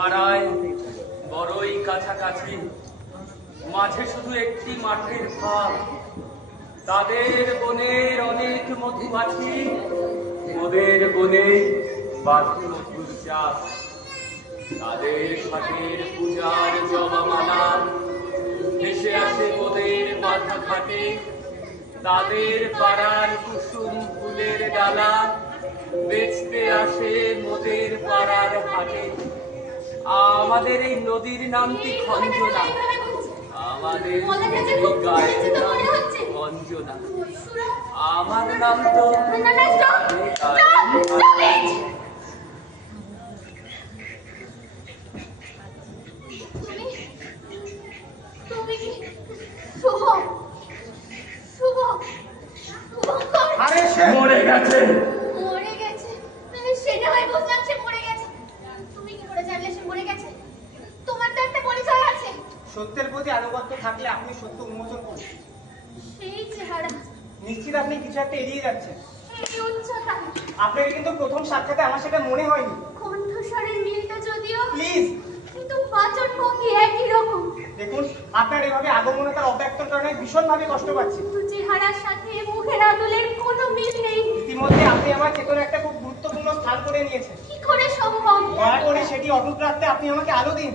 পাড়ায় বড়ই কাছাকাছি, মাঝে শুধু একটি মাঠের ভাগ। তাদের বনের অনেক মধুমাছি, ওদের বনে বাঁধে মধুর চাষ। তাদের ঘাটের পূজার জবামালা ভেসে আসে ওদের মাথা ঘাটে। তাদের পাড়ার কুসুম ফুলের ডালা বেচতে আসে মোদের পাড়ার হাটে। আমাদের এই নদীর নামটি খঞ্জনা, আমাদের গায়ের নাম অঞ্জনা। আমার নাম তো মরে গেছে। মরে গেছে সেটা হয় বুঝলাম, সে মরে গেছে। তুমি কি করে জানলে সে মরে গেছে? তোমার তো একটা পরিচয় আছে। সত্যের প্রতি আনুগত্য থাকলে আপনি সত্য উন্মোচন করুন। সেই চেহারা, নিশ্চিত আপনি কিছু একটা এড়িয়ে যাচ্ছেন। এই উচ্চতা, আপনাকে কিন্তু প্রথম সাক্ষাতে আমার সেটা মনে হয়নি। কণ্ঠস্বরের মিলটা যদিও, প্লিজ, কিন্তু বাচন ভঙ্গি একই রকম। দেখুন আপনার এভাবে আগমনতার অব্যক্ত কারণে ভীষণভাবে কষ্ট পাচ্ছি। চেহারার সাথে মুখের আদলের কোনো মিল নেই। ইতিমধ্যে আপনি আমার চেতনে একটা খুব গুরুত্বপূর্ণ স্থান করে নিয়েছেন। কি করে সম্ভব? দয়া করে সেটি অটুট রাখতে আপনি আমাকে আলো দিন।